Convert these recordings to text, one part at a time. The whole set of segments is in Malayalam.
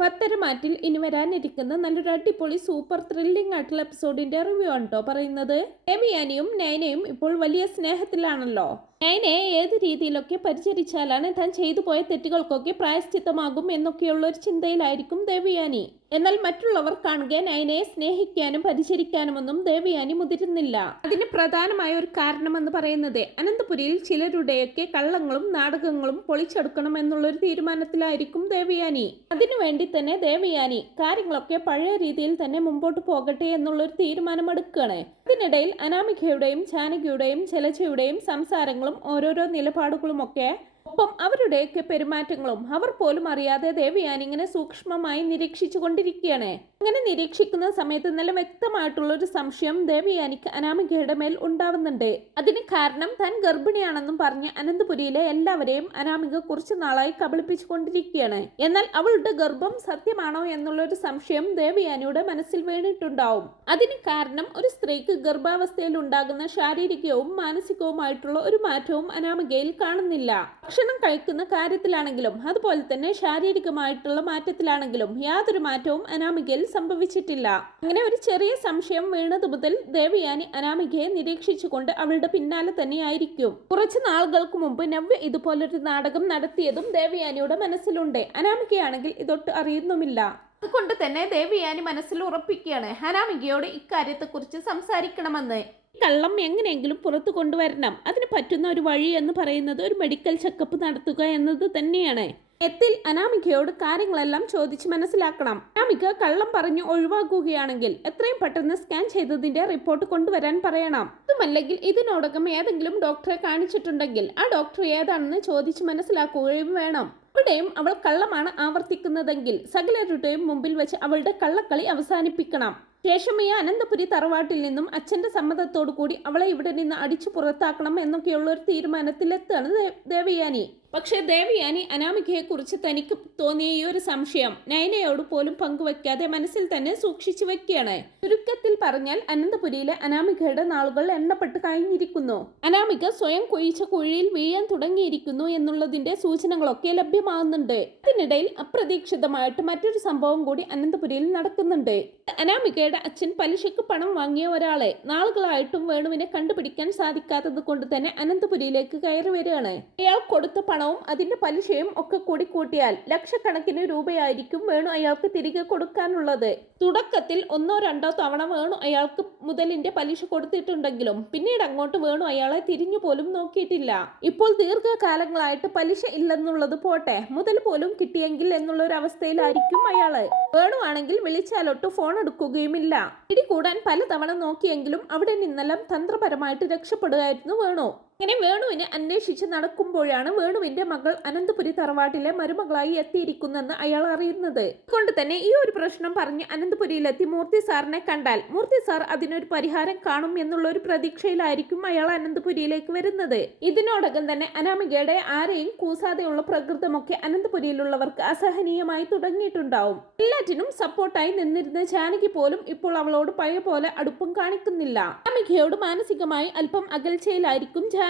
പത്തരമാറ്റിൽ ഇനി വരാനിരിക്കുന്ന നല്ലൊരു അടിപൊളി സൂപ്പർ ത്രില്ലിംഗ് ആയിട്ടുള്ള എപ്പിസോഡിന്റെ റിവ്യൂ ആണ് കേട്ടോ പറയുന്നത്. ദേവയാനിയും നയനയും ഇപ്പോൾ വലിയ സ്നേഹത്തിലാണല്ലോ. നയനയെ ഏത് രീതിയിലൊക്കെ പരിചരിച്ചാലാണ് താൻ ചെയ്തു പോയ തെറ്റുകൾക്കൊക്കെ പ്രായശ്ചിത്തമാകും എന്നൊക്കെയുള്ള ഒരു ചിന്തയിലായിരിക്കും ദേവയാനി. എന്നാൽ മറ്റുള്ളവർ കാണുക നയനയെ സ്നേഹിക്കാനും പരിചരിക്കാനുമൊന്നും ദേവയാനി മുതിരുന്നില്ല. അതിന് പ്രധാനമായ ഒരു കാരണമെന്ന് പറയുന്നത് അനന്തപുരിയിൽ ചിലരുടെയൊക്കെ കള്ളങ്ങളും നാടകങ്ങളും പൊളിച്ചെടുക്കണം എന്നുള്ളൊരു തീരുമാനത്തിലായിരിക്കും ദേവയാനി. അതിനുവേണ്ടി തന്നെ ദേവയാനി കാര്യങ്ങളൊക്കെ പഴയ രീതിയിൽ തന്നെ മുമ്പോട്ട് പോകട്ടെ എന്നുള്ളൊരു തീരുമാനമെടുക്കുകയാണ്. ഇതിനിടയിൽ അനാമികയുടെയും ജാനകിയുടെയും ജലജയുടെയും സംസാരങ്ങളും ഓരോരോ നിലപാടുകളുമൊക്കെ ഒപ്പം അവരുടെയൊക്കെ പെരുമാറ്റങ്ങളും അവർ പോലും അറിയാതെ ദേവയാനി ഇങ്ങനെ സൂക്ഷ്മമായി നിരീക്ഷിച്ചു കൊണ്ടിരിക്കുകയാണ്. അങ്ങനെ നിരീക്ഷിക്കുന്ന സമയത്ത് നല്ല വ്യക്തമായിട്ടുള്ള ഒരു സംശയം ദേവയാനിക്ക് അനാമികയുടെ മേൽ ഉണ്ടാവുന്നുണ്ട്. അതിന് കാരണം താൻ ഗർഭിണിയാണെന്നും പറഞ്ഞ് അനന്തപുരിയിലെ എല്ലാവരെയും അനാമിക കുറച്ചു നാളായി കബളിപ്പിച്ചു കൊണ്ടിരിക്കുകയാണ്. എന്നാൽ അവളുടെ ഗർഭം സത്യമാണോ എന്നുള്ളൊരു സംശയം ദേവയാനിയുടെ മനസ്സിൽ വീണിട്ടുണ്ടാവും. അതിന് കാരണം ഒരു സ്ത്രീക്ക് ഗർഭാവസ്ഥയിൽ ഉണ്ടാകുന്ന ശാരീരികവും മാനസികവുമായിട്ടുള്ള ഒരു മാറ്റവും അനാമികയിൽ കാണുന്നില്ല. ഭക്ഷണം കഴിക്കുന്ന കാര്യത്തിലാണെങ്കിലും അതുപോലെ തന്നെ ശാരീരികമായിട്ടുള്ള മാറ്റത്തിലാണെങ്കിലും യാതൊരു മാറ്റവും അനാമികയിൽ സംഭവിച്ചിട്ടില്ല. അങ്ങനെ ഒരു ചെറിയ സംശയം വീണത് മുതൽ ദേവയാനി അനാമികയെ നിരീക്ഷിച്ചുകൊണ്ട് അവളുടെ പിന്നാലെ തന്നെയായിരിക്കും. കുറച്ച് നാളുകൾക്ക് മുമ്പ് നവ്യ ഇതുപോലൊരു നാടകം നടത്തിയതും ദേവയാനിയുടെ മനസ്സിലുണ്ട്. അനാമികയാണെങ്കിൽ ഇതൊട്ട് അറിയുന്നുമില്ല. അതുകൊണ്ട് തന്നെ ദേവയാനി മനസ്സിൽ ഉറപ്പിക്കുകയാണ് അനാമികയോട് ഇക്കാര്യത്തെക്കുറിച്ച് സംസാരിക്കണമെന്ന്. കള്ളം എങ്ങനെയെങ്കിലും പുറത്തു കൊണ്ടുവരണം. അതിന് പറ്റുന്ന ഒരു വഴി എന്ന് പറയുന്നത് ഒരു മെഡിക്കൽ ചെക്കപ്പ് നടത്തുക എന്നത് തന്നെയാണ്. എത്തിൽ അനാമികയോട് കാര്യങ്ങളെല്ലാം ചോദിച്ച് മനസ്സിലാക്കണം. അനാമിക കള്ളം പറഞ്ഞു ഒഴിവാക്കുകയാണെങ്കിൽ എത്രയും പെട്ടെന്ന് സ്കാൻ ചെയ്തതിന്റെ റിപ്പോർട്ട് കൊണ്ടുവരാൻ പറയണം. അതുമല്ലെങ്കിൽ ഇതിനോടകം ഏതെങ്കിലും ഡോക്ടറെ കാണിച്ചിട്ടുണ്ടെങ്കിൽ ആ ഡോക്ടർ ഏതാണെന്ന് ചോദിച്ച് മനസ്സിലാക്കുകയും വേണം. ഇവിടെയും അവൾ കള്ളമാണ് ആവർത്തിക്കുന്നതെങ്കിൽ സകലരുടെയും മുമ്പിൽ വെച്ച് അവളുടെ കള്ളക്കളി അവസാനിപ്പിക്കണം. ശേഷം ഈ അനന്തപുരി തറവാട്ടിൽ നിന്നും അച്ഛന്റെ സമ്മതത്തോടു കൂടി അവളെ ഇവിടെ നിന്ന് അടിച്ചു പുറത്താക്കണം എന്നൊക്കെയുള്ള ഒരു തീരുമാനത്തിലെത്താണ് ദേവയാനി. പക്ഷേ ദേവയാനി അനാമികയെ കുറിച്ച് തനിക്ക് തോന്നിയ ഈ ഒരു സംശയം നയനയോട് പോലും പങ്കുവെക്കാതെ മനസ്സിൽ തന്നെ സൂക്ഷിച്ചു വെക്കുകയാണ്. ചുരുക്കത്തിൽ പറഞ്ഞാൽ അനന്തപുരിയിലെ അനാമികയുടെ നാളുകൾ എണ്ണപ്പെട്ട് കഴിഞ്ഞിരിക്കുന്നു. അനാമിക സ്വയം കുഴിച്ച കുഴിയിൽ വീഴാൻ തുടങ്ങിയിരിക്കുന്നു എന്നുള്ളതിന്റെ സൂചനകളൊക്കെ ലഭ്യമാകുന്നുണ്ട്. അതിനിടയിൽ അപ്രതീക്ഷിതമായിട്ട് മറ്റൊരു സംഭവം കൂടി അനന്തപുരിയിൽ നടക്കുന്നുണ്ട്. അനാമികയുടെ അച്ഛൻ പലിശക്ക് പണം വാങ്ങിയ ഒരാളെ നാളുകളായിട്ടും വേണുവിനെ കണ്ടുപിടിക്കാൻ സാധിക്കാത്തത് കൊണ്ട് തന്നെ അനന്തപുരിയിലേക്ക് കയറി വരികയാണ്. അയാൾ കൊടുത്ത പണവും അതിന്റെ പലിശയും ഒക്കെ കൂടി കൂട്ടിയാൽ ലക്ഷക്കണക്കിന് രൂപയായിരിക്കും വേണു അയാൾക്ക് തിരികെ കൊടുക്കാനുള്ളത്. തുടക്കത്തിൽ 1-2 തവണ വേണു അയാൾക്ക് മുതലിന്റെ പലിശ കൊടുത്തിട്ടുണ്ടെങ്കിലും പിന്നീട് അങ്ങോട്ട് വേണു അയാളെ തിരിഞ്ഞു പോലും നോക്കിയിട്ടില്ല. ഇപ്പോൾ ദീർഘകാലങ്ങളായിട്ട് പലിശ ഇല്ലെന്നുള്ളത് പോട്ടെ, മുതൽ പോലും കിട്ടിയെങ്കിൽ എന്നുള്ള ഒരു അവസ്ഥയിലായിരിക്കും അയാള്. വേണു ആണെങ്കിൽ വിളിച്ചാലൊട്ട് ഫോൺ എടുക്കുകയുമില്ല. പിടികൂടാൻ പലതവണ നോക്കിയെങ്കിലും അവിടെ നിന്നെല്ലാം തന്ത്രപരമായിട്ട് രക്ഷപ്പെടുകയായിരുന്നു വേണു. അങ്ങനെ വേണുവിനെ അന്വേഷിച്ച് നടക്കുമ്പോഴാണ് വേണുവിന്റെ മകൾ അനന്തപുരി തറവാട്ടിലെ മരുമകളായി എത്തിയിരിക്കുന്നെന്ന് അയാൾ അറിയുന്നത്. അതുകൊണ്ട് തന്നെ ഈ ഒരു പ്രശ്നം പറഞ്ഞ് അനന്തപുരിയിലെത്തി മൂർത്തി സാറിനെ കണ്ടാൽ മൂർത്തി സാർ അതിനൊരു പരിഹാരം കാണും എന്നുള്ള ഒരു പ്രതീക്ഷയിലായിരിക്കും അയാൾ അനന്തപുരിയിലേക്ക് വരുന്നത്. ഇതിനോടകം തന്നെ അനാമികയുടെ ആരെയും കൂസാതെയുള്ള പ്രകൃതമൊക്കെ അനന്തപുരിയിലുള്ളവർക്ക് അസഹനീയമായി തുടങ്ങിയിട്ടുണ്ടാവും. എല്ലാറ്റിനും സപ്പോർട്ടായി നിന്നിരുന്ന ജാനകി പോലും ഇപ്പോൾ അവളോട് പഴയ പോലെ അടുപ്പം കാണിക്കുന്നില്ല. അനാമികയോട് മാനസികമായി അല്പം അകൽച്ചയിലായിരിക്കും ജാനകിയും.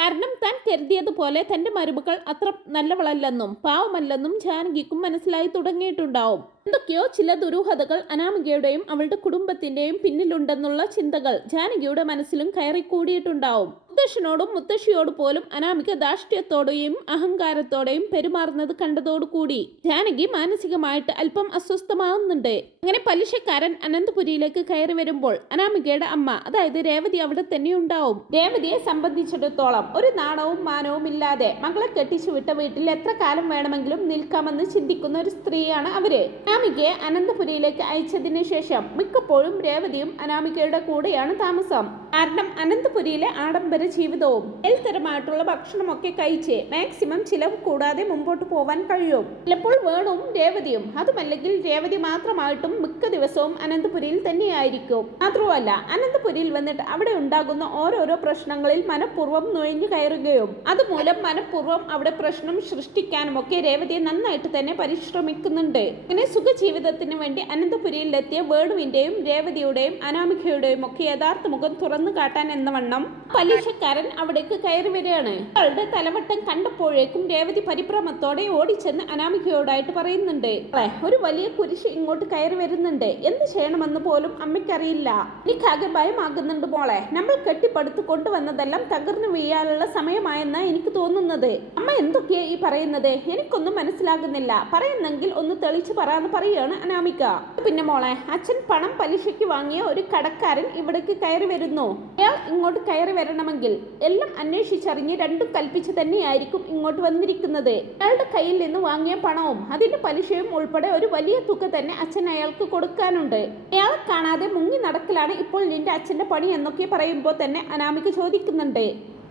കാരണം താൻ കരുതിയതുപോലെ തന്റെ മരുമകൾ അത്ര നല്ലവളല്ലെന്നും പാവമല്ലെന്നും ജാനകിക്കും മനസ്സിലായി തുടങ്ങിയിട്ടുണ്ടാവും. എന്തൊക്കെയോ ചില ദുരൂഹതകൾ അനാമികയുടെയും അവളുടെ കുടുംബത്തിന്റെയും പിന്നിലുണ്ടെന്നുള്ള ചിന്തകൾ ജാനകിയുടെ മനസ്സിലും കയറിക്കൂടിയിട്ടുണ്ടാവും. മുത്തശ്ശനോടും മുത്തശ്ശിയോട് പോലും അനാമിക ധാർഷ്ട്യത്തോടെയും അഹങ്കാരത്തോടെയും പെരുമാറുന്നത് കണ്ടതോടുകൂടി ജാനകി മാനസികമായിട്ട് അല്പം അസ്വസ്ഥമാകുന്നുണ്ട്. അങ്ങനെ പലിശക്കാരൻ അനന്തപുരിയിലേക്ക് കയറി വരുമ്പോൾ അനാമികയുടെ അമ്മ അതായത് രേവതി അവിടെ തന്നെ ഉണ്ടാവും. രേവതിയെ സംബന്ധിച്ചിടത്തോളം ഒരു നാണവും മാനവും ഇല്ലാതെ മകളെ കെട്ടിച്ചു വിട്ട വീട്ടിൽ എത്ര കാലം വേണമെങ്കിലും നിൽക്കാമെന്ന് ചിന്തിക്കുന്ന ഒരു സ്ത്രീയാണ് അവര്. അനാമികയെ അനന്തപുരിയിലേക്ക് അയച്ചതിന് ശേഷം മിക്കപ്പോഴും രേവതിയും അനാമികയുടെ കൂടെയാണ് താമസം. കാരണം അനന്തപുരിയിലെ ആഡംബര ജീവിതവും എൽത്തരമായിട്ടുള്ള ഭക്ഷണമൊക്കെ കഴിച്ച് മാക്സിമം ചിലവ് കൂടാതെ മുമ്പോട്ട് പോവാൻ കഴിയും. ചിലപ്പോൾ വേണുവും രേവതിയും അതുമല്ലെങ്കിൽ രേവതി മാത്രമായിട്ടും മിക്ക ദിവസവും അനന്തപുരിയിൽ തന്നെയായിരിക്കും. മാത്രമല്ല അനന്തപുരിയിൽ വന്നിട്ട് അവിടെ ഉണ്ടാകുന്ന ഓരോരോ പ്രശ്നങ്ങളിൽ മനഃപൂർവ്വം നുഴഞ്ഞു കയറുകയും അതുമൂലം മനഃപൂർവ്വം അവിടെ പ്രശ്നം സൃഷ്ടിക്കാനും ഒക്കെ രേവതിയെ നന്നായിട്ട് തന്നെ പരിശ്രമിക്കുന്നുണ്ട്. അങ്ങനെ സുഖജീവിതത്തിന് വേണ്ടി അനന്തപുരിയിലെത്തിയ വേണുവിന്റെയും രേവതിയുടെയും അനാമികയുടെയും ഒക്കെ യഥാർത്ഥ മുഖം തുറന്നു തുറന്നു കാട്ടാൻ എന്ന വണ്ണം പലിശക്കാരൻ അവിടേക്ക് കയറി വരികയാണ്. അവളുടെ തലവട്ടം കണ്ടപ്പോഴേക്കും രേവതി പരിഭ്രമത്തോടെ ഓടിച്ചെന്ന് അനാമികയോടായിട്ട് പറയുന്നുണ്ട്, ഒരു വലിയ കുരിശ് ഇങ്ങോട്ട് കയറി വരുന്നുണ്ട്, എന്ത് ചെയ്യണമെന്ന് പോലും അമ്മയ്ക്കറിയില്ല, എനിക്കാകെ ഭയമാകുന്നുണ്ട് മോളെ, നമ്മൾ കെട്ടിപ്പടുത്ത് കൊണ്ടുവന്നതെല്ലാം തകർന്നു വീഴാനുള്ള സമയമായെന്നാ എനിക്ക് തോന്നുന്നത്. അമ്മ എന്തൊക്കെയാ ഈ പറയുന്നത്? എനിക്കൊന്നും മനസ്സിലാകുന്നില്ല, പറയുന്നെങ്കിൽ ഒന്ന് തെളിച്ചു പറയാന്ന് പറയുകയാണ് അനാമിക. പിന്നെ മോളെ, അച്ഛൻ പണം പലിശയ്ക്ക് വാങ്ങിയ ഒരു കടക്കാരൻ ഇവിടേക്ക് കയറി വരുന്നു. അയാൾ ഇങ്ങോട്ട് കയറി വരണമെങ്കിൽ എല്ലാം അന്വേഷിച്ചറിഞ്ഞ് രണ്ടും കൽപ്പിച്ച് തന്നെയായിരിക്കും ഇങ്ങോട്ട് വന്നിരിക്കുന്നത്. അയാളുടെ കയ്യിൽ നിന്ന് വാങ്ങിയ പണവും അതിന്റെ പലിശയും ഉൾപ്പെടെ ഒരു വലിയ തുക തന്നെ അച്ഛൻ അയാൾക്ക് കൊടുക്കാനുണ്ട്. അയാളെ കാണാതെ മുങ്ങി നടക്കലാണ് ഇപ്പോൾ നിന്റെ അച്ഛന്റെ പണി എന്നൊക്കെ പറയുമ്പോൾ തന്നെ അനാമിക ചോദിക്കുന്നുണ്ട്,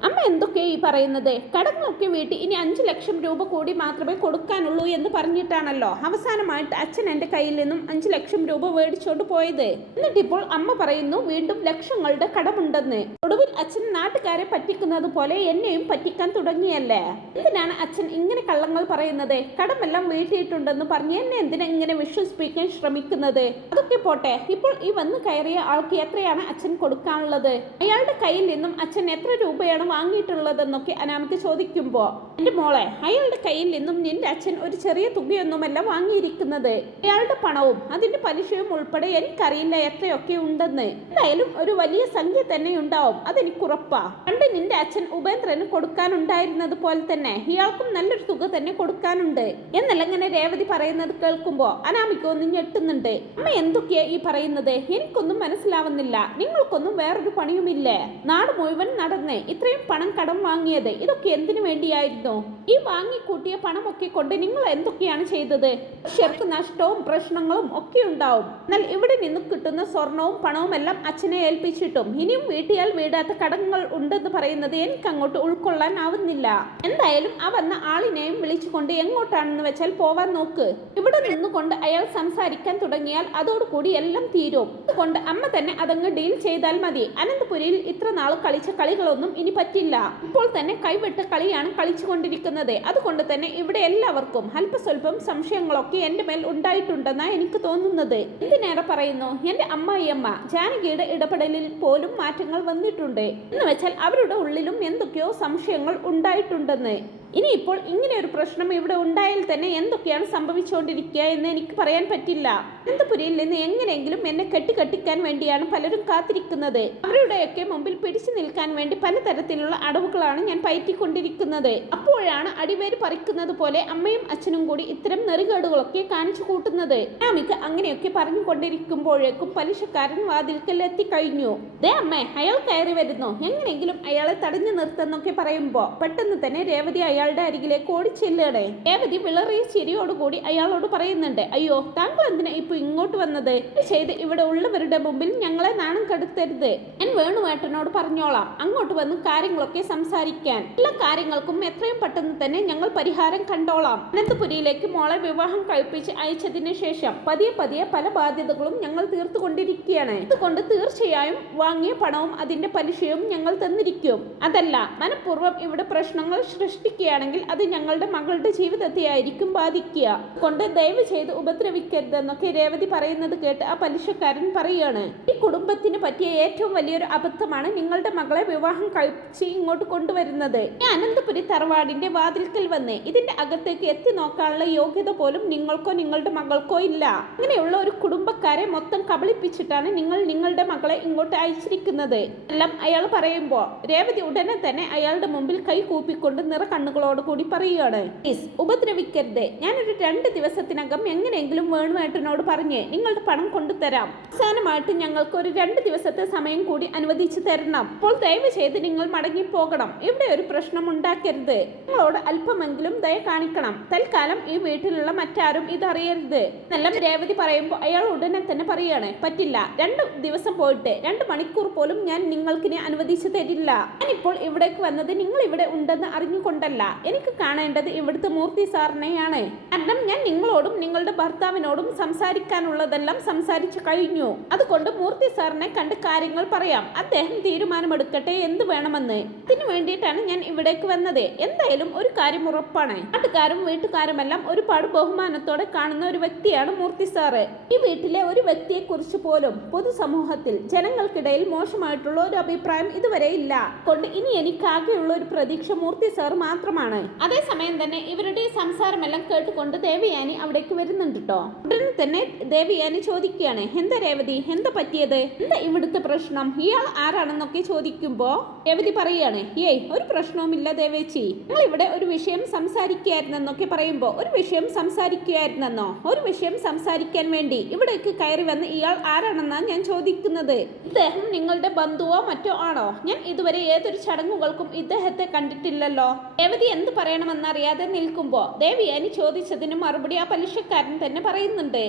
അമ്മ എന്തൊക്കെയാ ഈ പറയുന്നത്? കടങ്ങളൊക്കെ വീട്ടി ഇനി 5 ലക്ഷം രൂപ കൂടി മാത്രമേ കൊടുക്കാനുള്ളൂ എന്ന് പറഞ്ഞിട്ടാണല്ലോ അവസാനമായിട്ട് അച്ഛൻ എൻ്റെ കയ്യിൽ നിന്നും 5 ലക്ഷം രൂപ മേടിച്ചോണ്ട് പോയത്. എന്നിട്ടിപ്പോൾ അമ്മ പറയുന്നു വീണ്ടും ലക്ഷങ്ങളുടെ കടമുണ്ടെന്ന്. ഒടുവിൽ അച്ഛൻ നാട്ടുകാരെ പറ്റിക്കുന്നത് പോലെ എന്നെയും പറ്റിക്കാൻ തുടങ്ങിയല്ലേ? എന്തിനാണ് അച്ഛൻ ഇങ്ങനെ കള്ളങ്ങൾ പറയുന്നത്? കടമെല്ലാം വീട്ടിയിട്ടുണ്ടെന്ന് പറഞ്ഞ് എന്നെ എന്തിനാ ഇങ്ങനെ വിശ്വസിപ്പിക്കാൻ ശ്രമിക്കുന്നത്? അതൊക്കെ പോട്ടെ, ഇപ്പോൾ ഈ വന്ന് കയറിയ ആൾക്ക് എത്രയാണ് അച്ഛൻ കൊടുക്കാനുള്ളത്? അയാളുടെ കയ്യിൽ നിന്നും അച്ഛൻ എത്ര രൂപയാണ് വാങ്ങിയിട്ടുള്ളതെന്നൊക്കെ അനാമിക ചോദിക്കുമ്പോ, എന്റെ മോളെ, അയാളുടെ കയ്യിൽ നിന്നും നിന്റെ അച്ഛൻ ഒരു ചെറിയ തുകയൊന്നുമല്ല വാങ്ങിയിരിക്കുന്നത്. അയാളുടെ പണവും അതിന്റെ പലിശയും ഉൾപ്പെടെ എനിക്കറിയില്ല എത്രയൊക്കെ ഉണ്ടെന്ന്. എന്തായാലും ഒരു വലിയ സംഖ്യ തന്നെ ഉണ്ടാവും, അതെനിക്കുറപ്പാ. പണ്ട് നിന്റെ അച്ഛൻ ഉപേന്ദ്രന് കൊടുക്കാനുണ്ടായിരുന്നത് പോലെ തന്നെ ഇയാൾക്കും നല്ലൊരു തുക തന്നെ കൊടുക്കാനുണ്ട് എന്നല്ല ഇങ്ങനെ രേവതി പറയുന്നത് കേൾക്കുമ്പോ അനാമിക ഒന്നും ഞെട്ടുന്നുണ്ട്. അമ്മ എന്തൊക്കെയാ ഈ പറയുന്നത്? എനിക്കൊന്നും മനസ്സിലാവുന്നില്ല. നിങ്ങൾക്കൊന്നും വേറൊരു പണിയുമില്ലേ? നാട് മുഴുവൻ നടന്ന് ഇത്രയും പണം കടം വാങ്ങിയത് ഇതൊക്കെ എന്തിനു വേണ്ടിയായിരുന്നു? ഈ വാങ്ങിക്കൂട്ടിയ പണമൊക്കെ കൊണ്ട് നിങ്ങൾ എന്തൊക്കെയാണ് ചെയ്തത്? ശരിക്ക് നഷ്ടവും പ്രശ്നങ്ങളും ഒക്കെ ഉണ്ടാവും. എന്നാൽ ഇവിടെ നിന്ന് കിട്ടുന്ന സ്വർണവും പണവും എല്ലാം അച്ഛനെ ഏൽപ്പിച്ചിട്ടും ഇനിയും വീട്ടിയാൽ വീടാത്ത കടങ്ങൾ ഉണ്ടെന്ന് പറയുന്നത് എനിക്ക് അങ്ങോട്ട് ഉൾക്കൊള്ളാൻ ആവുന്നില്ല. എന്തായാലും ആ വന്ന ആളിനെയും വിളിച്ചുകൊണ്ട് എങ്ങോട്ടാണെന്ന് വെച്ചാൽ പോവാൻ നോക്ക്. ഇവിടെ നിന്നുകൊണ്ട് അയാൾ സംസാരിക്കാൻ തുടങ്ങിയാൽ അതോടുകൂടി എല്ലാം തീരും. അതുകൊണ്ട് അമ്മ തന്നെ അതങ്ങ് ഡീൽ ചെയ്താൽ മതി. അനന്തപുരിയിൽ ഇത്ര നാൾ കളിച്ച കളികളൊന്നും ഇനി പറ്റില്ല. ഇപ്പോൾ തന്നെ കൈവിട്ട കളിയാണ് കളിച്ചുകൊണ്ടിരിക്കുന്നത്. അതുകൊണ്ട് തന്നെ ഇവിടെ എല്ലാവർക്കും അല്പസ്വല്പം സംശയങ്ങളൊക്കെ എന്റെ മേൽ ഉണ്ടായിട്ടുണ്ടെന്നാണ് എനിക്ക് തോന്നുന്നത്. എന്തിനേറെ പറയുന്നു, എന്റെ അമ്മായിയമ്മ ജാനകിയുടെ ഇടപെടലിൽ പോലും മാറ്റങ്ങൾ വന്നിട്ടുണ്ട് എന്ന് വെച്ചാൽ അവരുടെ ഉള്ളിലും എന്തൊക്കെയോ സംശയങ്ങൾ ഉണ്ടായിട്ടുണ്ടെന്ന്. ഇനിയിപ്പോൾ ഇങ്ങനെ ഒരു പ്രശ്നം ഇവിടെ ഉണ്ടായാൽ തന്നെ എന്തൊക്കെയാണ് സംഭവിച്ചുകൊണ്ടിരിക്കുക എന്ന് എനിക്ക് പറയാൻ പറ്റില്ല. അനന്തപുരിയിൽ നിന്ന് എങ്ങനെയെങ്കിലും എന്നെ കെട്ടിക്കാൻ വേണ്ടിയാണ് പലരും കാത്തിരിക്കുന്നത്. അവരുടെയൊക്കെ മുമ്പിൽ പിടിച്ചു നിൽക്കാൻ വേണ്ടി പലതരത്തിലുള്ള അടവുകളാണ് ഞാൻ പയറ്റിക്കൊണ്ടിരിക്കുന്നത്. അപ്പോഴാണ് അടിവേര് പറിക്കുന്നത് പോലെ അമ്മയും അച്ഛനും കൂടി ഇത്തരം നെറികേടുകളൊക്കെ കാണിച്ചു കൂട്ടുന്നത്. അനാമിക അങ്ങനെയൊക്കെ പറഞ്ഞുകൊണ്ടിരിക്കുമ്പോഴേക്കും പലിശക്കാരൻ വാതിൽക്കൽ എത്തിക്കഴിഞ്ഞു. ദേ അമ്മേ, അയാൾ കയറി വരുന്നു, എങ്ങനെയെങ്കിലും അയാളെ തടഞ്ഞു നിർത്തുന്നൊക്കെ പറയുമ്പോ പെട്ടെന്ന് തന്നെ രേവതി അയാളുടെ അരികിലേക്ക് ഓടിച്ചെല്ലുകയാണ്. രേവതി വിളറിയ ചിരിയോടുകൂടി അയാളോട് പറയുന്നുണ്ട്, അയ്യോ താങ്കൾ എന്തിനാ ഇപ്പൊ ഇങ്ങോട്ട് വന്നത്? ചെയ്ത് ഇവിടെ ഉള്ളവരുടെ മുമ്പിൽ ഞങ്ങളെ നാണം കെടുത്തരുത്. ഞാൻ വേണുവേട്ടനോട് പറഞ്ഞോളാം അങ്ങോട്ട് വന്ന് കാര്യങ്ങളൊക്കെ സംസാരിക്കാൻ. എല്ലാ കാര്യങ്ങൾക്കും എത്രയും പെട്ടെന്ന് തന്നെ ഞങ്ങൾ പരിഹാരം കണ്ടോളാം. അനന്തപുരിയിലേക്ക് മോളെ വിവാഹം കഴിപ്പിച്ച് അയച്ചതിന് ശേഷം പതിയെ പതിയെ പല ബാധ്യതകളും ഞങ്ങൾ തീർത്തുകൊണ്ടിരിക്കുകയാണ്. അതുകൊണ്ട് തീർച്ചയായും വാങ്ങിയ പണവും അതിന്റെ പലിശയും ഞങ്ങൾ തന്നിരിക്കും. അതല്ല മനഃപൂർവ്വം ഇവിടെ പ്രശ്നങ്ങൾ സൃഷ്ടിക്കുകയാണെങ്കിൽ അത് ഞങ്ങളുടെ മകളുടെ ജീവിതത്തെ ആയിരിക്കും ബാധിക്കുക. കൊണ്ട് ദയവ് ചെയ്ത് ഉപദ്രവിക്കരുതെന്നൊക്കെ രേവതി പറയുന്നത് കേട്ട് ആ പലിശക്കാരൻ പറയാണ്, ഈ കുടുംബത്തിന് പറ്റിയ ഏറ്റവും വലിയൊരു അബദ്ധമാണ് നിങ്ങളുടെ മകളെ വിവാഹം കഴിച്ച് ഇങ്ങോട്ട് കൊണ്ടുവരുന്നത്. ഈ അനന്തപുരി തറവാടിന്റെ വാതിൽക്കൽ വന്ന് ഇതിന്റെ അകത്തേക്ക് എത്തി നോക്കാനുള്ള യോഗ്യത പോലും നിങ്ങൾക്കോ നിങ്ങളുടെ മകൾക്കോ ഇല്ല. അങ്ങനെയുള്ള ഒരു കുടുംബക്കാരെ മൊത്തം കബളിപ്പിച്ചിട്ടാണ് നിങ്ങൾ നിങ്ങളുടെ മകളെ ഇങ്ങോട്ട് അയച്ചിരിക്കുന്നത് എല്ലാം അയാൾ പറയുമ്പോ രേവതി ഉടനെ തന്നെ അയാളുടെ മുമ്പിൽ കൈ കൂപ്പിക്കൊണ്ട് നിറ കണ്ണുകളോട് കൂടി പറയുകയാണ്, പ്ലീസ് ഉപദ്രവിക്കരുത്. ഞാനൊരു 2 ദിവസത്തിനകം എങ്ങനെയെങ്കിലും വേണുവേട്ടനോട് പറഞ്ഞ് നിങ്ങളുടെ പണം കൊണ്ടുതരാം. അവസാനമായിട്ട് ഞങ്ങൾക്ക് ഒരു 2 ദിവസത്തെ സമയം കൂടി അനുവദിച്ചു തരണം. അപ്പോൾ ദയവ് ചെയ്ത് നിങ്ങൾ മടങ്ങിപ്പോകണം. ഇവിടെ ഒരു പ്രശ്നം ഉണ്ടാക്കരുത്. നിങ്ങളോട് അല്പമെങ്കിലും ദയ കാണിക്കണം. തൽക്കാലം ഈ വീട്ടിലുള്ള മറ്റാരും ഇതറിയരുത് എന്നെല്ലാം രേവതി പറയുമ്പോൾ അയാൾ ഉടനെ തന്നെ പറയാണ്, പറ്റില്ല. 2 ദിവസം പോയിട്ട് 2 മണിക്കൂർ പോലും ഞാൻ നിങ്ങൾക്കിനി അനുവദിച്ചു തരില്ല. ഞാനിപ്പോൾ ഇവിടേക്ക് വന്നത് നിങ്ങൾ ഇവിടെ ഉണ്ടെന്ന് അറിഞ്ഞുകൊണ്ടല്ല. എനിക്ക് കാണേണ്ടത് ഇവിടുത്തെ മൂർത്തി സാറിനെയാണ്. കാരണം ഞാൻ നിങ്ങളോടും നിങ്ങളുടെ ഭർത്താവിനോടും സംസാരിക്കാനുള്ളതെല്ലാം സംസാരിച്ചു കഴിഞ്ഞു. അതുകൊണ്ട് മൂർത്തി സാറിനെ കണ്ട് കാര്യങ്ങൾ പറയാം. അദ്ദേഹം തീരുമാനമെടുക്കട്ടെ എന്ത് വേണമെന്ന്. ഇതിനു വേണ്ടിയിട്ടാണ് ഞാൻ ഇവിടേക്ക് വന്നത്. എന്തായാലും ഒരു കാര്യം ഉറപ്പാണ്, നാട്ടുകാരും വീട്ടുകാരുമെല്ലാം ഒരുപാട് ബഹുമാനത്തോടെ കാണുന്ന ഒരു വ്യക്തിയാണ് മൂർത്തി സാറ്. ഈ വീട്ടിലെ ഒരു വ്യക്തിയെ കുറിച്ച് പോലും പൊതുസമൂഹത്തിൽ ജനങ്ങൾക്കിടയിൽ മോശമായിട്ടുള്ള ഒരു അഭിപ്രായം ഇതുവരെ ഇല്ല. കൊണ്ട് ഇനി എനിക്കാകെയുള്ള ഒരു പ്രതീക്ഷ മൂർത്തി സാർ മാത്രമാണ്. അതേസമയം തന്നെ ഇവരുടെ ഈ സംസാരമെല്ലാം കേട്ടുകൊണ്ട് ദേവയാനി അവിടേക്ക് വരുന്നുണ്ട് കേട്ടോ. ഉടനെ തന്നെ ദേവയാനി ചോദിക്കുകയാണ്, എന്താ രേവതി, എന്താ പറ്റിയത്, എന്താ ഇവിടുത്തെ പ്രശ്നം, ഇയാൾ ആരാണെന്നൊക്കെ ചോദിക്കുമ്പോ രേവതി പറയാണ്, ഏയ് ഒരു പ്രശ്നവുമില്ല ദേവേച്ചി, ഞങ്ങൾ ഇവിടെ ഒരു വിഷയം സംസാരിക്കുകയായിരുന്നെന്നൊക്കെ പറയുമ്പോ ഒരു വിഷയം സംസാരിക്കുകയായിരുന്നെന്നോ, ഒരു വിഷയം സംസാരിക്കാൻ വേണ്ടി ഇവിടേക്ക് കയറി വന്ന് ഇയാൾ ആരാണെന്നാണ് ഞാൻ ചോദിക്കുന്നത്. ഇദ്ദേഹം നിങ്ങളുടെ ബന്ധുവോ മറ്റോ ആണോ? ഞാൻ ഇതുവരെ ഏതൊരു ചടങ്ങുകൾക്കും ഇദ്ദേഹത്തെ കണ്ടിട്ടില്ലല്ലോ. രേവതി എന്ത് പറയണമെന്നറിയാതെ നിൽക്കുമ്പോ ദേവയാനി ചോദിച്ചതിന് മറുപടി ആ പലിശക്കാരൻ തന്നെ പറയുന്നുണ്ട്.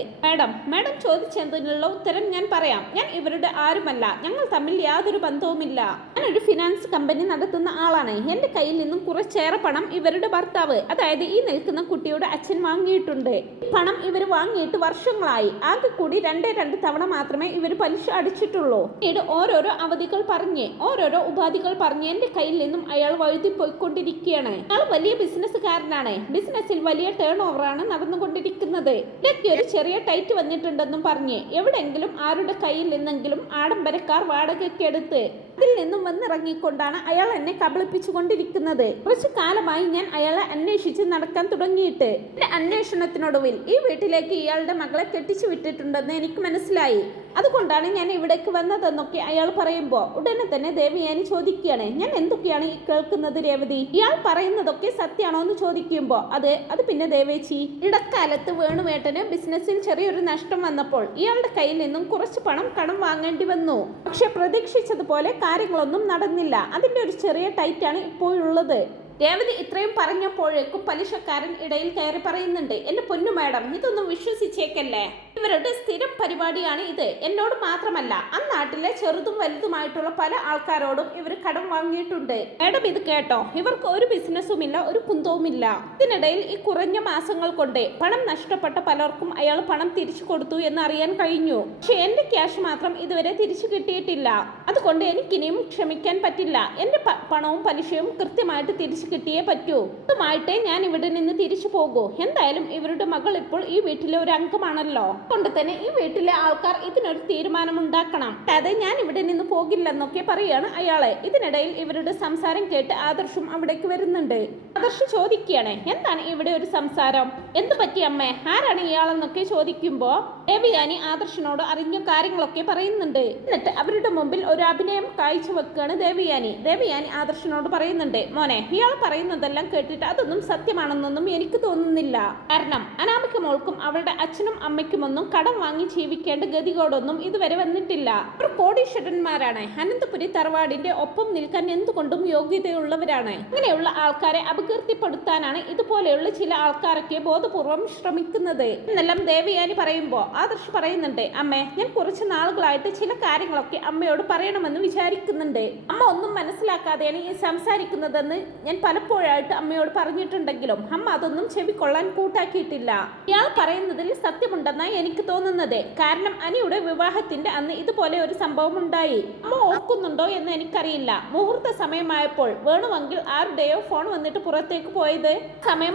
മാഡം ചോദിച്ചതിനുള്ള ഉത്തരം ഞാൻ പറയാം. ഞാൻ ഇവരുടെ ആരുമല്ല, ഞങ്ങൾ തമ്മിൽ യാതൊരു ബന്ധവുമില്ല. ഞാനൊരു ഫിനാൻസ് കമ്പനി നടത്തുന്ന ആളാണ്. എന്റെ കയ്യിൽ നിന്നും കുറച്ചേറെ പണം ഇവരുടെ ഭർത്താവ്, അതായത് ഈ നിൽക്കുന്ന കുട്ടിയുടെ അച്ഛൻ വാങ്ങിയിട്ടുണ്ട്. പണം ഇവർ വാങ്ങിയിട്ട് വർഷങ്ങളായി. ആകെ കൂടി 2 തവണ മാത്രമേ ഇവർ പലിശ അടിച്ചിട്ടുള്ളൂ. പിന്നീട് ഓരോരോ ഓരോരോ ഉപാധികൾ പറഞ്ഞ് എന്റെ കയ്യിൽ നിന്നും അയാൾ വഴുതി പോയിക്കൊണ്ടിരിക്കുകയാണ്. അയാൾ വലിയ ബിസിനസ്സുകാരനാണ്. ബിസിനസ്സിൽ വലിയ ടേൺ ഓവറാണ് നടന്നുകൊണ്ടിരിക്കുന്നത്. ഇതൊക്കെ ഒരു ചെറിയ ടൈറ്റ് വന്നിട്ടുണ്ടെന്നും പറഞ്ഞ് എവിടെയെങ്കിലും ആരുടെ കയ്യിൽ നിന്നെങ്കിലും ആഡംബരക്കാർ വാടകയ്ക്കെടുത്ത് ഇതിൽ നിന്നും വന്നിറങ്ങിക്കൊണ്ടാണ് അയാൾ എന്നെ കബളിപ്പിച്ചുകൊണ്ടിരിക്കുന്നത്. കുറച്ചു കാലമായി ഞാൻ അയാളെ അന്വേഷിച്ച് നടക്കാൻ തുടങ്ങിയിട്ട്. എന്റെ അന്വേഷണത്തിനൊടുവിൽ ഈ വീട്ടിലേക്ക് ഇയാളുടെ മകളെ കെട്ടിച്ചു വിട്ടിട്ടുണ്ടെന്ന് എനിക്ക് മനസ്സിലായി. അതുകൊണ്ടാണ് ഞാൻ ഇവിടേക്ക് വന്നതെന്നൊക്കെ അയാൾ പറയുമ്പോൾ ഉടനെ തന്നെ ദേവയാനി ചോദിക്കുകയാണ്, ഞാൻ എന്തൊക്കെയാണ് ഈ കേൾക്കുന്നത് രേവതി? ഇയാൾ പറയുന്നതൊക്കെ സത്യമാണോ എന്ന് ചോദിക്കുമ്പോൾ അത് പിന്നെ ദേവേച്ചി, ഇടക്കാലത്ത് വേണുവേട്ടന് ബിസിനസ്സിൽ ചെറിയൊരു നഷ്ടം വന്നപ്പോൾ ഇയാളുടെ കയ്യിൽ നിന്നും കുറച്ച് പണം കടം വാങ്ങേണ്ടി വന്നു. പക്ഷെ പ്രതീക്ഷിച്ചതുപോലെ കാര്യങ്ങളൊന്നും നടന്നില്ല. അതിന്റെ ഒരു ചെറിയ ടൈറ്റാണ് ഇപ്പോഴുള്ളത്. രേവതി ഇത്രയും പറഞ്ഞപ്പോഴേക്കും പലിശക്കാരൻ ഇടയിൽ കയറി പറയുന്നുണ്ട്, എന്റെ പൊന്നു മാഡം, ഇതൊന്നും വിശ്വസിച്ചേക്കല്ലേ. ഇവരുടെ സ്ഥിരം പരിപാടിയാണ് ഇത്. എന്നോട് മാത്രമല്ല, ആ നാട്ടിലെ ചെറുതും വലുതുമായിട്ടുള്ള പല ആൾക്കാരോടും ഇവർ കടം വാങ്ങിയിട്ടുണ്ട്. മാഡം ഇത് കേട്ടോ, ഇവർക്ക് ഒരു ബിസിനസ്സുമില്ല, ഒരു കുന്തവുമില്ല. ഇതിനിടയിൽ ഈ കുറഞ്ഞ മാസങ്ങൾ കൊണ്ട് പണം നഷ്ടപ്പെട്ട പലർക്കും അയാൾ പണം തിരിച്ചു കൊടുത്തു എന്ന് അറിയാൻ കഴിഞ്ഞു. പക്ഷെ എന്റെ ക്യാഷ് മാത്രം ഇതുവരെ തിരിച്ചു കിട്ടിയിട്ടില്ല. അതുകൊണ്ട് എനിക്കിനിയും ക്ഷമിക്കാൻ പറ്റില്ല. എന്റെ പണവും പലിശയും കൃത്യമായിട്ട് തിരിച്ചു കിട്ടിയേ പറ്റൂ. അതുമായിട്ടേ ഞാൻ ഇവിടെ നിന്ന് തിരിച്ചു പോകൂ. എന്തായാലും ഇവരുടെ മകൾ ഇപ്പോൾ ഈ വീട്ടിലെ ഒരു അംഗമാണല്ലോ. കൊണ്ട് തന്നെ ഈ വീട്ടിലെ ആൾക്കാർ ഇതിനൊരു തീരുമാനമുണ്ടാക്കണം. അതെ, ഞാൻ ഇവിടെ നിന്ന് പോകില്ലെന്നൊക്കെ പറയാണ് അയാളെ. ഇതിനിടയിൽ ഇവരുടെ സംസാരം കേട്ട് ആദർശും അവിടേക്ക് വരുന്നുണ്ട്. ആദർശ് ചോദിക്കുകയാണ്, എന്താണ് ഇവിടെ ഒരു സംസാരം, എന്ത് പറ്റി അമ്മേ, ആരാണ് ഇയാളെന്നൊക്കെ ചോദിക്കുമ്പോ ദേവയാനി ആദർശിനോട് അറിഞ്ഞ കാര്യങ്ങളൊക്കെ പറയുന്നുണ്ട്. എന്നിട്ട് അവരുടെ മുമ്പിൽ ഒരു അഭിനയം കാഴ്ചവെക്കുകയാണ് ദേവയാനി. ആദർശിനോട് പറയുന്നുണ്ട്, മോനെ, ഇയാൾ പറയുന്നതെല്ലാം കേട്ടിട്ട് അതൊന്നും സത്യമാണെന്നൊന്നും എനിക്ക് തോന്നുന്നില്ല. കാരണം അനാമിക മോൾക്കും അവളുടെ അച്ഛനും അമ്മയ്ക്കുമൊന്നും കടം വാങ്ങി ജീവിക്കേണ്ട ഗതികോടൊന്നും ഇതുവരെ വന്നിട്ടില്ല. അവർ കോടീശ്വരന്മാരാണ്. അനന്തപുരി തറവാടിന്റെ ഒപ്പം നിൽക്കാൻ എന്തുകൊണ്ടും യോഗ്യതയുള്ളവരാണ്. അങ്ങനെയുള്ള ആൾക്കാരെ അപകീർത്തിപ്പെടുത്താനാണ് ഇതുപോലെയുള്ള ചില ആൾക്കാരൊക്കെ ബോധപൂർവം ശ്രമിക്കുന്നത് എന്നെല്ലാം ദേവയാനി പറയുമ്പോ ആദർശ് പറയുന്നുണ്ട്, അമ്മേ, ഞാൻ കുറച്ച് നാളുകളായിട്ട് ചില കാര്യങ്ങളൊക്കെ അമ്മയോട് പറയണമെന്ന് വിചാരിക്കുന്നുണ്ട്. അമ്മ ഒന്നും മനസ്സിലാക്കാതെയാണ് ഈ സംസാരിക്കുന്നതെന്ന് ഞാൻ പലപ്പോഴായിട്ട് അമ്മയോട് പറഞ്ഞിട്ടുണ്ടെങ്കിലും അമ്മ അതൊന്നും ചെവിക്കൊള്ളാൻ കൂട്ടാക്കിയിട്ടില്ല. ഇയാൾ പറയുന്നതിൽ സത്യമുണ്ടെന്നാണ് എനിക്ക് തോന്നുന്നത്. കാരണം അനിയുടെ വിവാഹത്തിന്റെ അന്ന് ഇതുപോലെ ഒരു സംഭവം ഉണ്ടായി. അമ്മ ഓർക്കുന്നുണ്ടോ എന്ന് എനിക്കറിയില്ല. മുഹൂർത്ത സമയമായപ്പോൾ വേണുവെങ്കിൽ ആരുടെയോ ഫോൺ വന്നിട്ട് പുറത്തേക്ക് പോയത്.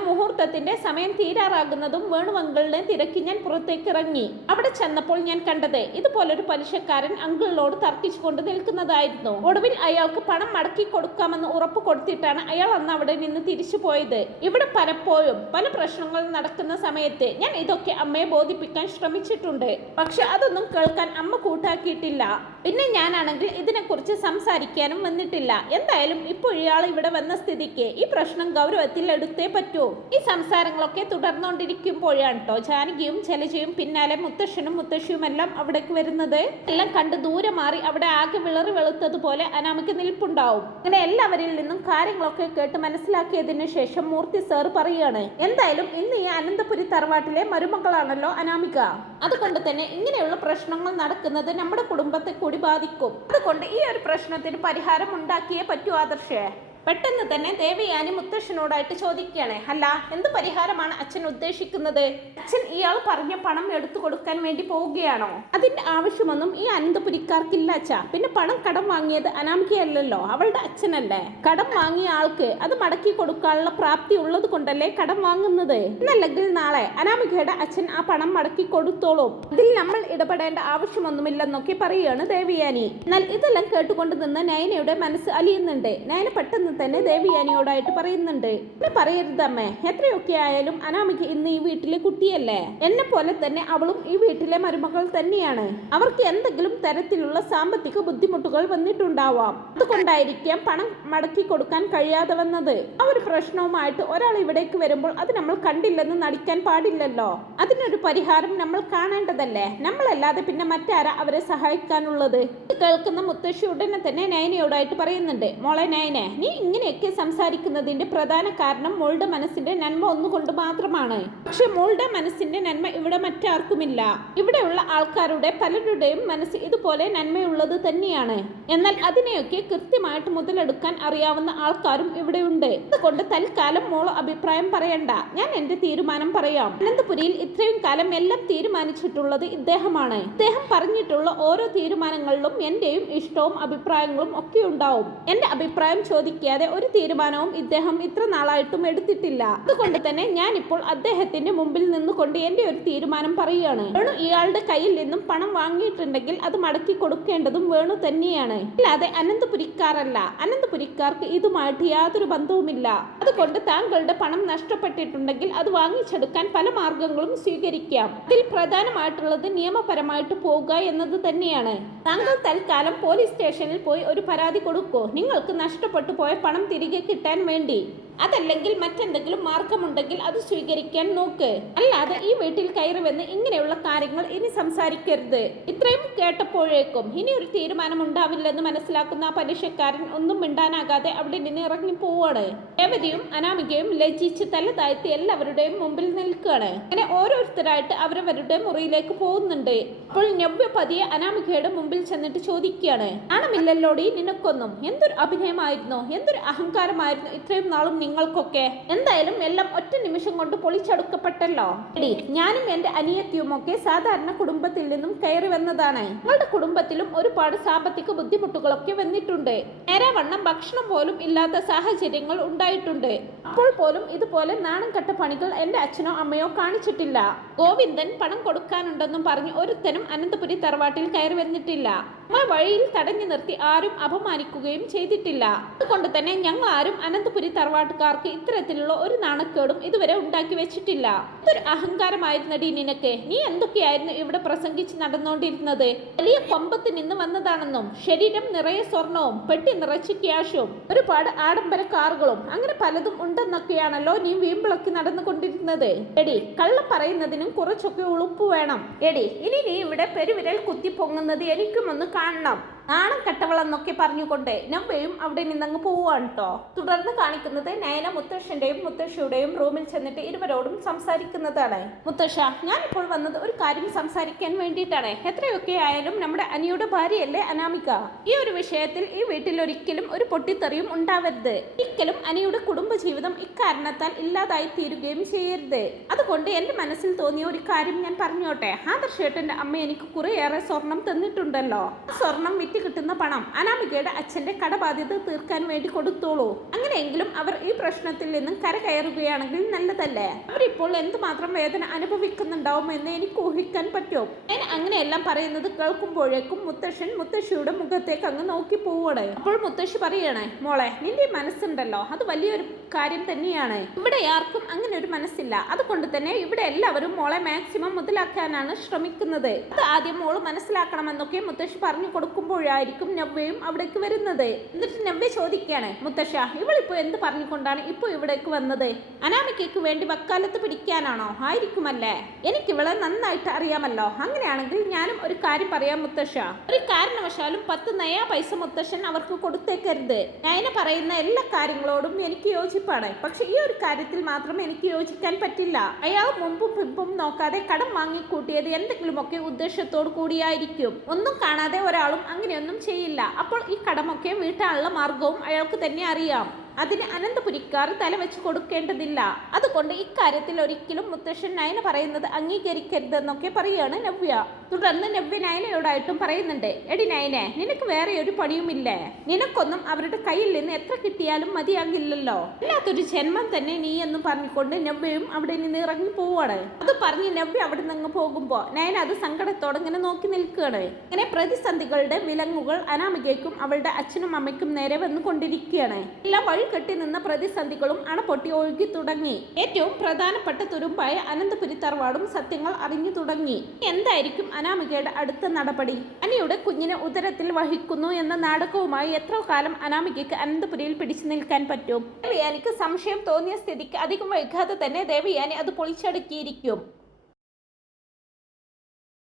മുഹൂർത്തത്തിന്റെ സമയം തീരാറാകുന്നതും വേണുവെങ്കിളിനെ തിരക്കി ഞാൻ പുറത്തേക്ക് ഇറങ്ങി. അവിടെ ചെന്നപ്പോൾ ഞാൻ കണ്ടത് ഇതുപോലൊരു പലിശക്കാരൻ അങ്കിളിനോട് തർക്കിച്ചുകൊണ്ട് നിൽക്കുന്നതായിരുന്നു. ഒടുവിൽ അയാൾക്ക് പണം മടക്കി കൊടുക്കാമെന്ന് ഉറപ്പ് കൊടുത്തിട്ടാണ് അയാൾ അന്ന് അവിടെ നിന്ന് തിരിച്ചു പോയത്. ഇവിടെ പലപ്പോഴും പല പ്രശ്നങ്ങൾ നടക്കുന്ന സമയത്ത് ഞാൻ ഇതൊക്കെ അമ്മയെ ബോധിപ്പിക്കാൻ ശ്രമിച്ചിട്ടുണ്ട്. പക്ഷെ അതൊന്നും കേൾക്കാൻ അമ്മ കൂട്ടാക്കിയിട്ടില്ല. പിന്നെ ഞാനാണെങ്കിൽ ഇതിനെക്കുറിച്ച് സംസാരിക്കാനും വന്നിട്ടില്ല. എന്തായാലും ഇപ്പോൾ ഇയാൾ ഇവിടെ വന്ന സ്ഥിതിക്ക് ഈ പ്രശ്നം ഗൗരവത്തിൽ എടുത്തേ പറ്റൂ. ഈ സംസാരങ്ങളൊക്കെ തുടർന്നുകൊണ്ടിരിക്കുമ്പോഴാണ് കേട്ടോ ജാനകിയും ജലജയും പിന്നാലെ മുത്തശ്ശനും മുത്തശ്ശിയുമെല്ലാം അവിടേക്ക് വരുന്നത്. എല്ലാം കണ്ട് ദൂരെ മാറി അവിടെ ആകെ വിളറി വെളുത്തതുപോലെ അനാമിക നിൽപ്പുണ്ടാവും. അങ്ങനെ എല്ലാവരിൽ നിന്നും കാര്യങ്ങളൊക്കെ കേട്ട് മനസ്സിലാക്കിയതിനു ശേഷം മൂർത്തി സാർ പറയുകയാണ്, എന്തായാലും ഇന്ന് ഈ അനന്തപുരി തറവാട്ടിലെ മരുമകളാണല്ലോ അനാമിക. അതുകൊണ്ട് തന്നെ ഇങ്ങനെയുള്ള പ്രശ്നങ്ങൾ നടക്കുന്നത് നമ്മുടെ കുടുംബത്തെ കൂടി ബാധിക്കും. അതുകൊണ്ട് ഈ ഒരു പ്രശ്നത്തിന് പരിഹാരം ഉണ്ടാക്കിയേ പറ്റൂ ആദർശേ. പെട്ടെന്ന് തന്നെ ദേവയാനി മുത്തശ്ശനോടായിട്ട് ചോദിക്കുകയാണ്, അല്ല എന്ത് പരിഹാരമാണ് അച്ഛൻ ഉദ്ദേശിക്കുന്നത്? അച്ഛൻ ഇയാൾ പറഞ്ഞ പണം എടുത്തു കൊടുക്കാൻ വേണ്ടി പോവുകയാണോ? അതിന്റെ ആവശ്യമൊന്നും ഈ അനന്തപുരിക്കാർക്കില്ല അച്ഛാ. പിന്നെ പണം കടം വാങ്ങിയത് അനാമികയല്ലല്ലോ, അവളുടെ അച്ഛനല്ലേ. കടം വാങ്ങിയ ആൾക്ക് അത് മടക്കി കൊടുക്കാനുള്ള പ്രാപ്തി ഉള്ളത് കൊണ്ടല്ലേ കടം വാങ്ങുന്നത്. എന്നല്ലെങ്കിൽ നാളെ അനാമികയുടെ അച്ഛൻ ആ പണം മടക്കി കൊടുത്തോളും. അതിൽ നമ്മൾ ഇടപെടേണ്ട ആവശ്യമൊന്നുമില്ലെന്നൊക്കെ പറയുകയാണ് ദേവയാനി. എന്നാൽ ഇതെല്ലാം കേട്ടുകൊണ്ട് നിന്ന് നയനയുടെ മനസ്സ് അലിയുന്നുണ്ട്. നയന പെട്ടെന്ന് തന്നെ ദേവയാനിയോടായിട്ട് പറയുന്നുണ്ട്, പറയരുതമ്മേ, എത്രയൊക്കെ ആയാലും അനാമിക ഇന്ന് ഈ വീട്ടിലെ കുട്ടിയല്ലേ. എന്നെ പോലെ തന്നെ അവളും ഈ വീട്ടിലെ മരുമകൾ തന്നെയാണ്. അവർക്ക് എന്തെങ്കിലും തരത്തിലുള്ള സാമ്പത്തിക ബുദ്ധിമുട്ടുകൾ വന്നിട്ടുണ്ടാവാം. അതുകൊണ്ടായിരിക്കാം പണം മടക്കി കൊടുക്കാൻ കഴിയാതെ വന്നത്. ആ ഒരു പ്രശ്നവുമായിട്ട് ഒരാൾ ഇവിടേക്ക് വരുമ്പോൾ അത് നമ്മൾ കണ്ടില്ലെന്ന് നടിക്കാൻ പാടില്ലല്ലോ. അതിനൊരു പരിഹാരം നമ്മൾ കാണേണ്ടതല്ലേ. നമ്മളല്ലാതെ പിന്നെ മറ്റാരാ അവരെ സഹായിക്കാനുള്ളത്? കേൾക്കുന്ന മുത്തശ്ശി ഉടനെ തന്നെ നയനയോടായിട്ട് പറയുന്നുണ്ട്, മോളെ നയന, നീ ഇങ്ങനെയൊക്കെ സംസാരിക്കുന്നതിന്റെ പ്രധാന കാരണം മോളുടെ മനസ്സിന്റെ നന്മ ഒന്നുകൊണ്ട് മാത്രമാണ്. പക്ഷെ മോളുടെ മനസ്സിന്റെ നന്മ ഇവിടെ മറ്റാർക്കുമില്ല. ഇവിടെയുള്ള ആൾക്കാരുടെ പലരുടെയും മനസ്സ് ഇതുപോലെ നന്മയുള്ളത് തന്നെയാണ്. എന്നാൽ അതിനെയൊക്കെ കൃത്യമായിട്ട് മുതലെടുക്കാൻ അറിയാവുന്ന ആൾക്കാരും ഇവിടെ ഉണ്ട്. അതുകൊണ്ട് തൽക്കാലം മോള് അഭിപ്രായം പറയണ്ട, ഞാൻ എന്റെ തീരുമാനം പറയാം. അനന്തപുരിയിൽ ഇത്രയും കാലം എല്ലാം തീരുമാനിച്ചിട്ടുള്ളത് ഇദ്ദേഹമാണ്. ഇദ്ദേഹം പറഞ്ഞിട്ടുള്ള ഓരോ തീരുമാനങ്ങളിലും എന്റെയും ഇഷ്ടവും അഭിപ്രായങ്ങളും ഒക്കെ ഉണ്ടാവും. എന്റെ അഭിപ്രായം ചോദിക്കാതെ ഒരു തീരുമാനവും ഇദ്ദേഹം ഇത്ര നാളായിട്ടും എടുത്തിട്ടില്ല. അതുകൊണ്ട് തന്നെ ഞാൻ ഇപ്പോൾ അദ്ദേഹത്തിന്റെ മുമ്പിൽ നിന്നുകൊണ്ട് എന്റെ ഒരു തീരുമാനം പറയുകയാണ്. വേണു ഇയാളുടെ കയ്യിൽ നിന്നും പണം വാങ്ങിയിട്ടുണ്ടെങ്കിൽ അത് മടക്കി കൊടുക്കേണ്ടതും വേണു തന്നെയാണ്, അല്ലാതെ അനന്തപുരിക്കാരല്ല. അനന്തപുരിക്കാർക്ക് ഇതുമായിട്ട് യാതൊരു ബന്ധവുമില്ല. അതുകൊണ്ട് താങ്കളുടെ പണം നഷ്ടപ്പെട്ടിട്ടുണ്ടെങ്കിൽ അത് വാങ്ങിച്ചെടുക്കാൻ പല മാർഗങ്ങളും സ്വീകരിക്കാം. അതിൽ പ്രധാനമായിട്ടുള്ളത് നിയമപരമായിട്ട് പോവുക എന്നത് തന്നെയാണ്. താങ്കൾ തൽക്കാലം പോലീസ് സ്റ്റേഷനിൽ പോയി ഒരു പരാതി കൊടുക്കൂ, നിങ്ങൾക്ക് നഷ്ടപ്പെട്ടു പോയ പണം തിരികെ കിട്ടാൻ വേണ്ടി. അതല്ലെങ്കിൽ മറ്റെന്തെങ്കിലും മാർഗമുണ്ടെങ്കിൽ അത് സ്വീകരിക്കാൻ നോക്ക്. അല്ലാതെ ഈ വീട്ടിൽ കയറി വന്ന് ഇങ്ങനെയുള്ള കാര്യങ്ങൾ ഇനി സംസാരിക്കരുത്. ഇത്രയും കേട്ടപ്പോഴേക്കും ഇനി ഒരു തീരുമാനം ഉണ്ടാവില്ലെന്ന് മനസ്സിലാക്കുന്ന ആ പലിശക്കാരൻ ഒന്നും മിണ്ടാനാകാതെ അവിടെ നിന്ന് ഇറങ്ങി പോവാണ്. രേവതിയും അനാമികയും ലജ്ജിച്ച് തല താഴ്ത്തി എല്ലാവരുടെയും മുമ്പിൽ നിൽക്കുകയാണ്. അങ്ങനെ ഓരോരുത്തരായിട്ട് അവരവരുടെ മുറിയിലേക്ക് പോകുന്നുണ്ട്. അപ്പോൾ നവ്യ പതിയെ അനാമികയുടെ മുമ്പിൽ ചെന്നിട്ട് ചോദിക്കുകയാണ്, ആണമില്ലല്ലോടി നിനക്കൊന്നും? എന്തൊരു അഭിനയമായിരുന്നു, എന്തൊരു അഹങ്കാരമായിരുന്നു ഇത്രയും നാളും നിങ്ങൾക്കൊക്കെ. എന്തായാലും എല്ലാം ഒറ്റ നിമിഷം കൊണ്ട് പൊളിച്ചടുക്കപ്പെട്ടല്ലോ. എടി, ഞാനും എന്റെ അനിയത്തിയും ഒക്കെ സാധാരണ കുടുംബത്തിൽ നിന്നും കയറി വന്നതാണ്. ഞങ്ങളുടെ കുടുംബത്തിലും ഒരുപാട് സാമ്പത്തിക ബുദ്ധിമുട്ടുകളൊക്കെ വന്നിട്ടുണ്ട്. നേരവണ്ണം ഭക്ഷണം പോലും ഇല്ലാത്ത സാഹചര്യങ്ങൾ ഉണ്ടായിട്ടുണ്ട്. അപ്പോൾ പോലും ഇതുപോലെ നാണം കെട്ട പണികൾ എന്റെ അച്ഛനോ അമ്മയോ കാണിച്ചിട്ടില്ല. ഗോവിന്ദൻ പണം കൊടുക്കാനുണ്ടെന്നും പറഞ്ഞ് ഒരുത്തനും അനന്തപുരി തറവാട്ടിൽ കയറി വന്നിട്ടില്ല. ഞങ്ങൾ വഴിയിൽ തടഞ്ഞു നിർത്തി ആരും അപമാനിക്കുകയും ചെയ്തിട്ടില്ല. അതുകൊണ്ട് തന്നെ ഞങ്ങൾ ആരും അനന്തപുരി തറവാട്ടുകാർക്ക് ഇത്തരത്തിലുള്ള ഒരു നാണക്കേടും ഇതുവരെ ഉണ്ടാക്കി വെച്ചിട്ടില്ല. ഇതൊരു അഹങ്കാരമായിരുന്നടി നിനക്ക്. നീ എന്തൊക്കെയായിരുന്നു ഇവിടെ പ്രസംഗിച്ച് നടന്നുകൊണ്ടിരുന്നത്? വലിയ കൊമ്പത്ത് നിന്ന് വന്നതാണെന്നും ശരീരം നിറയെ സ്വർണവും പെട്ടി നിറച്ച് ക്യാഷും ഒരുപാട് ആഡംബര കാറുകളും അങ്ങനെ പലതും ഉണ്ടെന്നൊക്കെയാണല്ലോ നീ വീമ്പിളക്കി നടന്നുകൊണ്ടിരുന്നത്. എടി, കള്ളം പറയുന്നതിനും കുറച്ചൊക്കെ ഉളുപ്പ് വേണം. എടി, ഇനി നീ ഇവിടെ പെരുവിരൽ കുത്തി പൊങ്ങുന്നത് എനിക്കും ഒന്ന് കാണണം. നാണം കെട്ടവളെന്നൊക്കെ പറഞ്ഞുകൊണ്ട് നവ്യയും അവിടെ നിന്നങ്ങ് പോവാണ് കേട്ടോ. തുടർന്ന് കാണിക്കുന്നത് നയന മുത്തശ്ശന്റെയും മുത്തശ്ശിയുടെയും റൂമിൽ ചെന്നിട്ട് ഇരുവരോടും സംസാരിക്കുന്നതാണ്. മുത്തശ്ശ, ഞാനിപ്പോൾ വന്നത് ഒരു കാര്യം സംസാരിക്കാൻ വേണ്ടിയിട്ടാണ്. എത്രയൊക്കെ ആയാലും നമ്മുടെ അനിയുടെ ഭാര്യയല്ലേ അനാമിക. ഈ ഒരു വിഷയത്തിൽ ഈ വീട്ടിൽ ഒരിക്കലും ഒരു പൊട്ടിത്തെറിയും ഉണ്ടാവരുത്. ഒരിക്കലും അനിയുടെ കുടുംബജീവിതം ഇക്കാരണത്താൽ ഇല്ലാതായി തീരുകയും ചെയ്യരുത്. അതുകൊണ്ട് എന്റെ മനസ്സിൽ തോന്നിയ ഒരു കാര്യം ഞാൻ പറഞ്ഞോട്ടെ. ആദർശേട്ടന്റെ അമ്മ എനിക്ക് കുറേയേറെ സ്വർണം തന്നിട്ടുണ്ടല്ലോ. സ്വർണം കിട്ടുന്ന പണം അനാമികയുടെ അച്ഛന്റെ കടബാധ്യത തീർക്കാൻ വേണ്ടി കൊടുത്തോളൂ. അങ്ങനെയെങ്കിലും അവർ ഈ പ്രശ്നത്തിൽ നിന്നും കരകയറുകയാണെങ്കിൽ നല്ലതല്ലേ. അവരിപ്പോൾ എന്തുമാത്രം വേദന അനുഭവിക്കുന്നുണ്ടാവും എന്ന് എനിക്ക് ഊഹിക്കാൻ പറ്റും. ഞാൻ അങ്ങനെയെല്ലാം പറയുന്നത് കേൾക്കുമ്പോഴേക്കും മുത്തശ്ശൻ മുത്തശ്ശിയുടെ മുഖത്തേക്ക് അങ്ങ് നോക്കി പോവാണ്. അപ്പോൾ മുത്തശ്ശി പറയണേ, മോളെ, നിന്റെ മനസ്സുണ്ടല്ലോ, അത് വലിയൊരു കാര്യം തന്നെയാണ്. ഇവിടെ ആർക്കും അങ്ങനെ ഒരു മനസ്സില്ല. അതുകൊണ്ട് തന്നെ ഇവിടെ എല്ലാവരും മോളെ മാക്സിമം മുതലാക്കാനാണ് ശ്രമിക്കുന്നത്. അത് ആദ്യം മോള് മനസ്സിലാക്കണമെന്നൊക്കെ മുത്തശ്ശി പറഞ്ഞു കൊടുക്കുമ്പോഴായിരിക്കും നവ്യയും അവിടേക്ക് വരുന്നത്. എന്നിട്ട് നവ്യ ചോദിക്കുകയാണ്, മുത്തശ്ശ, ഇവളിപ്പോ എന്ത് പറഞ്ഞുകൊണ്ടാണ് ഇപ്പൊ ഇവിടേക്ക് വന്നത്? അനാമികയ്ക്ക് വേണ്ടി വക്കാലത്ത് പിടിക്കാനാണോ? ആയിരിക്കുമല്ലേ. എനിക്ക് ഇവളെ നന്നായിട്ട് അറിയാമല്ലോ. അങ്ങനെയാണെങ്കിൽ ഞാനും ഒരു കാര്യം പറയാം മുത്തശ്ശ. ഒരു കാരണവശാലും 10 നയാ പൈസ മുത്തശ്ശൻ അവർക്ക് കൊടുത്തേക്കരുത്. നയന പറയുന്ന എല്ലാ കാര്യങ്ങളോടും എനിക്ക് യോജിപ്പാണ്. പക്ഷെ ഈ ഒരു കാര്യത്തിൽ മാത്രം എനിക്ക് യോജിക്കാൻ പറ്റില്ല. അയാൾ മുമ്പും പിമ്പും നോക്കാതെ കടം വാങ്ങിക്കൂട്ടിയത് എന്തെങ്കിലുമൊക്കെ ഉദ്ദേശത്തോടു കൂടിയായിരിക്കും. ഒന്നും കാണാതെ ഒരാളും അങ്ങനെയൊന്നും ചെയ്യില്ല. അപ്പോൾ ഈ കടമൊക്കെ വീട്ടാനുള്ള മാർഗവും അയാൾക്ക് തന്നെ അറിയാം. അതിന് അനന്തപുരിക്കാർ തലവെച്ച് കൊടുക്കേണ്ടതില്ല. അതുകൊണ്ട് ഇക്കാര്യത്തിൽ ഒരിക്കലും മുത്തശ്ശൻ നയന പറയുന്നത് അംഗീകരിക്കരുതെന്നൊക്കെ പറയുകയാണ് നവ്യ. തുടർന്ന് നവ്യ നയനയോടായിട്ടും പറയുന്നുണ്ട്, എടി നയനെ, നിനക്ക് വേറെ ഒരു പണിയുമില്ലേ? നിനക്കൊന്നും അവരുടെ കയ്യിൽ നിന്ന് എത്ര കിട്ടിയാലും മതിയാകില്ലല്ലോ. അല്ലാത്തൊരു ജന്മം തന്നെ നീ എന്ന് പറഞ്ഞുകൊണ്ട് നവ്യയും അവിടെ നിന്ന് ഇറങ്ങി പോവാണ്. അത് പറഞ്ഞ് നവ്യ അവിടെ നിന്ന് പോകുമ്പോ നയന അത് സങ്കടത്തോടെ ഇങ്ങനെ നോക്കി നിൽക്കുകയാണ്. ഇങ്ങനെ പ്രതിസന്ധികളുടെ വിലങ്ങുകൾ അനാമികയ്ക്കും അവളുടെ അച്ഛനും അമ്മയ്ക്കും നേരെ വന്നുകൊണ്ടിരിക്കുകയാണ്. എല്ലാം വഴി കെട്ടി നിന്ന പ്രതിസന്ധികളും അണപൊട്ടി ഒഴുകി തുടങ്ങി. ഏറ്റവും പ്രധാനപ്പെട്ട തുരുമ്പായ അനന്തപുരി തറവാടും സത്യങ്ങൾ അറിഞ്ഞു തുടങ്ങി. എന്തായിരിക്കും അനാമികയുടെ അടുത്ത നടപടി? അനിയുടെ കുഞ്ഞിനെ ഉദരത്തിൽ വഹിക്കുന്നു എന്ന നാടകവുമായി എത്ര കാലം അനാമികയ്ക്ക് അനന്തപുരിയിൽ പിടിച്ചു നിൽക്കാൻ പറ്റും? ദേവയാനിക്ക് സംശയം തോന്നിയ സ്ഥിതിക്ക് അധികം വൈകാതെ തന്നെ ദേവയാനി അത് പൊളിച്ചടുക്കിയിരിക്കും.